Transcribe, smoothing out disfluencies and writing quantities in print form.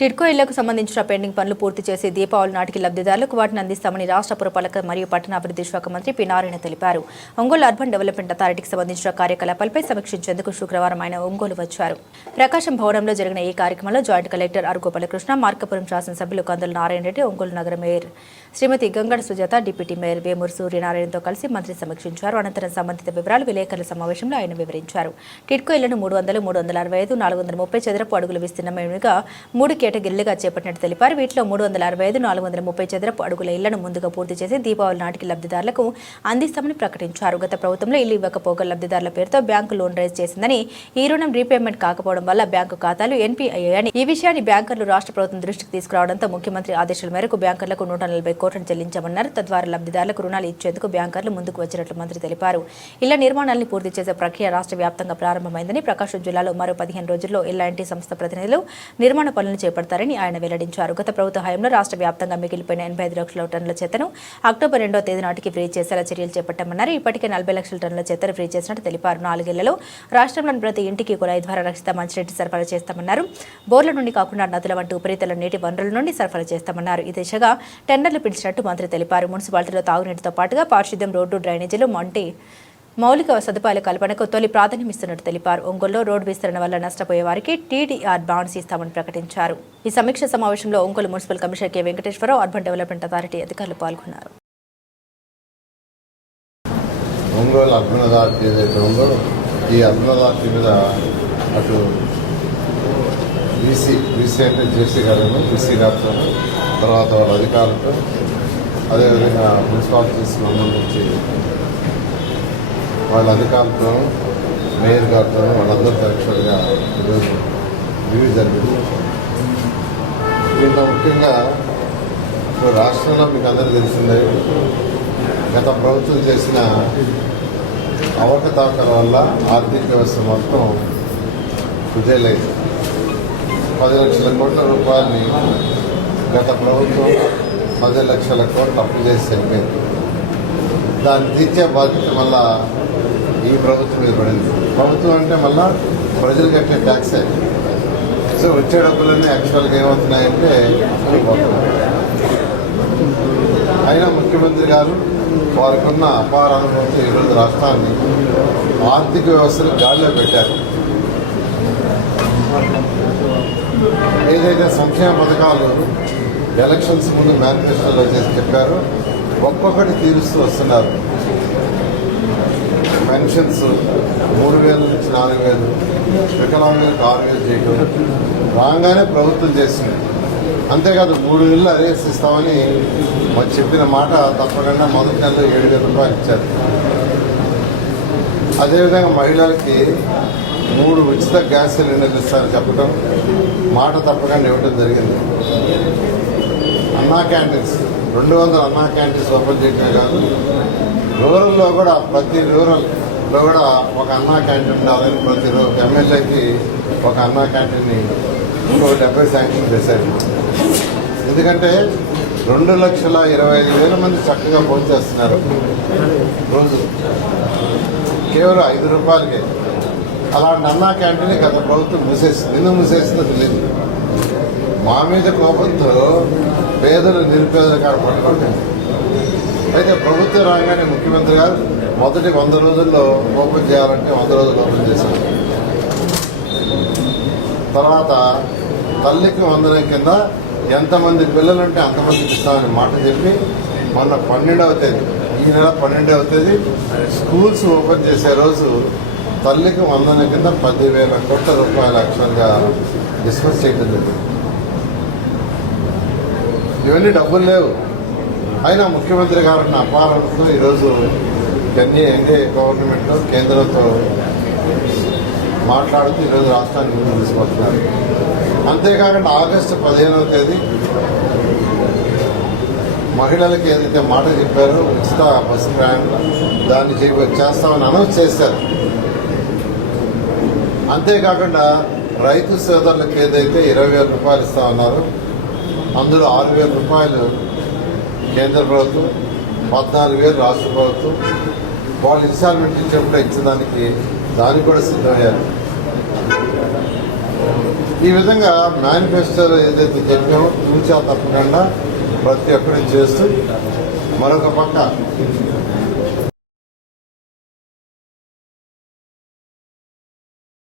టిడ్కో ఇళ్లకు సంబంధించిన పెండింగ్ పనులు పూర్తి చేసి దీపావళి నాటికి లబ్ధిదారులకు వాటిని అందిస్తామని రాష్ట్ర పురపాలక మరియు పట్టణాభివృద్ధి శాఖ మంత్రి పి నారాయణ తెలిపారు. ఒంగోలు అర్బన్ డెవలప్మెంట్ అథారిటీకి సంబంధించిన కార్యకలాపాలపై సమీక్షించేందుకు శుక్రవారం ఆయన ఒంగోలు వచ్చారు. ప్రకాశం భవనంలో జరిగిన ఈ కార్యక్రమంలో joint collector R Gopalakrishna, Markapuram శాసనసభ్యులు కందుల నారాయణ రెడ్డి, ఒంగోలు నగర mayor Srimati Gangada Sujatha, deputy mayor Vemuru సూర్యనారాయణతో కలిసి మంత్రి సమీక్షించారు. అనంతరం సంబంధిత వివరాలు విలేకరుల సమావేశంలో ఆయన వివరించారు. టిడ్కో ఇళ్లను 300, 365, 430 చదరపు అడుగుల విస్తీర్ణంగా 3 కేటగిరీలుగా చేపట్టినట్టు తెలిపారు. వీటిలో 365, 430 చదరపు అడుగుల ఇళ్లను ముందుగా పూర్తి చేసి దీపావళి నాటికి లబ్ధిదారులకు అందిస్తామని ప్రకటించారు. గత ప్రభుత్వంలో ఇల్లు ఇవ్వకపోగా లబ్ధిదారుల పేరుతో బ్యాంకు లోన్ రైజ్ చేసిందని, ఈ రుణం రీపేమెంట్ కాకపోవడం వల్ల బ్యాంకు ఖాతాలు ఎన్పీ అయ్యాయని, ఈ విషయాన్ని బ్యాంకర్లు రాష్ట్ర ప్రభుత్వం దృష్టికి తీసుకురావడంతో ముఖ్యమంత్రి ఆదేశాల మేరకు బ్యాంకర్లకు 140 కోట్లను చెల్లించామన్నారు. తద్వారా లబ్ధిదారులకు రుణాలు ఇచ్చేందుకు బ్యాంకర్లు ముందుకు వచ్చినట్లు మంత్రి తెలిపారు. ఇళ్ల నిర్మాణాలను పూర్తి చేసే ప్రక్రియ రాష్ట్ర వ్యాప్తంగా ప్రారంభమైందని, ప్రకాశం జిల్లాలో మరో 15 రోజుల్లో ఎల్ఐఎన్టీ సంస్థ ప్రతినిధులు నిర్మాణ పనులను చేపడతారని ఆయన వెల్లడించారు. గత ప్రభుత్వ హయాంలో రాష్ట్ర వ్యాప్తంగా మిగిలిపోయిన 85 లక్షల టన్నుల చెత్తను అక్టోబర్ 2వ తేదీ నాటికి ఫ్రీ చేసేలా చర్యలు చేపట్టామన్నారు. ఇప్పటికే 40 లక్షల టన్నుల చెత్తను ఫ్రీ చేసినట్టు తెలిపారు. 4 ఏళ్లలో రాష్ట్రంలోని ప్రతి ఇంటికి కుళాయి ద్వారా రక్షిత మంచినీటి సరఫరా చేస్తామన్నారు. బోర్ల నుండి కాకుండా నదుల వంటి ఉపరితల నీటి వనరుల నుండి సరఫరా చేస్తామన్నారు. ఈ దిశగా టెండర్లు పిలిచినట్టు మంత్రి తెలిపారు. మున్సిపాలిటీలో తాగునీటితో పాటుగా పారిశుద్ధ్యం, రోడ్డు, డ్రైనేజీలు వంటి మౌలిక సదుపాయాల కల్పనకు తొలి ప్రాధాన్యమిస్తున్నట్టు తెలిపారు. ఒంగోలులో రోడ్డు విస్తరణ వల్ల నష్టపోయే వారికి టీడీఆర్ బాండ్స్ ఇస్తామని ప్రకటించారు. ఈ సమీక్ష సమావేశంలో Ongole municipal commissioner K Venkateswararao, urban development authority అధికారులు పాల్గొన్నారు. ఒంగోలు అర్బన్ అథారిటీ ఏదైతే ఉందో ఈ అర్బన్ అథారిటీ మీద అటు బీసీ అంటే జేసీ గారు, బీసీ గారితో, తర్వాత వాళ్ళ అధికారులతో, అదేవిధంగా మున్సిపాలిటీస్ సంబంధించి వాళ్ళ అధికారులతో, మేయర్ గారితో, వాళ్ళందరితో యాక్చువల్గా ఈరోజు రివ్యూ జరిగింది. దీంట్లో ముఖ్యంగా ఇప్పుడు రాష్ట్రంలో మీకు అందరికీ తెలిసిందే, గత ప్రభుత్వం చేసిన అవకతవకల వల్ల ఆర్థిక వ్యవస్థ మొత్తం కుదేలైంది. 10 లక్షల కోట్ల రూపాయలని గత ప్రభుత్వం 10 లక్షల కోట్లు అప్పు చేసి అయిపోయింది. దాన్ని తీర్చే బాధ్యత మళ్ళా ఈ ప్రభుత్వం మీద పడింది. ప్రభుత్వం అంటే మళ్ళా ప్రజలు కట్టే ట్యాక్సే. సో వచ్చే డబ్బులన్నీ యాక్చువల్గా ఏమవుతున్నాయంటే అయినా ముఖ్యమంత్రి గారు వారికి ఉన్న అపార అనుభవంతో ఈరోజు రాష్ట్రాన్ని ఆర్థిక వ్యవస్థను గాడిలో పెట్టారు. ఏదైతే సంక్షేమ పథకాలు ఎలక్షన్స్ ముందు మేనిఫెస్టోలో చేసి చెప్పారో ఒక్కొక్కటి తీరుస్తూ వస్తున్నారు. పెన్షన్స్ 3,000 నుంచి 4,000, వికలాంగులకు 6,000 చేయడం రాగానే ప్రభుత్వం చేసింది. అంతేకాదు 3 నెలలు అరేస్ ఇస్తామని మాకు చెప్పిన మాట తప్పకుండా మొదటి నెలలో 7,000 రూపాయలు ఇచ్చారు. అదేవిధంగా మహిళలకి 3 ఉచిత గ్యాస్ సిలిండర్లు ఇస్తారని చెప్పడం మాట తప్పకుండా ఇవ్వడం జరిగింది. అన్నా క్యాంటీన్స్ 200 అన్నా క్యాంటీన్స్ ఓపెన్ చేయడమే కాదు, రూరల్లో కూడా ప్రతి రూరల్లో కూడా ఒక అన్నా క్యాంటీన్ ఉండాలని ప్రతి ఎమ్మెల్యేకి ఒక అన్నా క్యాంటీన్ని 70 శాంక్షన్ చేశారు. ఎందుకంటే 2,25,000 మంది చక్కగా భోంచేస్తున్నారు రోజు కేవలం 5 రూపాయలకే. అలాంటి అన్నా క్యాంటీన్ గత ప్రభుత్వం మూసేసింది. ఎందుకు మూసేసిందో తెలియదు. మా మీద కోపంతో పేదలు, నిరుపేదలు కాడ పట్టుకుంటుంది. అయితే ప్రభుత్వం రాగానే ముఖ్యమంత్రి గారు మొదటి 100 రోజుల్లో ఓపెన్ చేయాలంటే 100 రోజులు ఓపెన్ చేశారు. తర్వాత తల్లికి వందనం కింద ఎంతమంది పిల్లలుంటే అంతమందికి ఇస్తామని మాట చెప్పి మొన్న 12వ తేదీ, ఈ నెల 12వ తేదీ స్కూల్స్ ఓపెన్ చేసే రోజు తల్లికి వందనం కింద 10,000 కోట్ల రూపాయలు యాక్చువల్గా డిస్కస్ చేయడం జరిగింది. ఇవన్నీ డబ్బులు లేవు. అయినా ముఖ్యమంత్రి గారు అపారంతో ఈరోజు ఎన్డీఏ గవర్నమెంట్ కేంద్రంతో మాట్లాడుతూ ఈరోజు రాష్ట్రాన్ని ముందుకు తీసుకొస్తున్నారు. అంతేకాకుండా ఆగస్టు 15వ తేదీ మహిళలకి ఏదైతే మాట చెప్పారో ఉచిత బస్సు ప్రయాణం దాన్ని చేస్తామని అనౌన్స్ చేశారు. అంతేకాకుండా రైతు సోదరులకు ఏదైతే 20,000 రూపాయలు ఇస్తామన్నారో అందులో 6,000 రూపాయలు కేంద్ర ప్రభుత్వం, 14,000 రాష్ట్ర ప్రభుత్వం. వాళ్ళు ఇన్స్టాల్మెంట్ ఇచ్చినప్పుడు ఇచ్చేదానికి దానికి కూడా సిద్ధమయ్యారు. ఈ విధంగా మేనిఫెస్టోలో ఏదైతే చెప్పామో తూచా తప్పకుండా ప్రతి ఒక్కరి చేస్తూ మరొక పక్క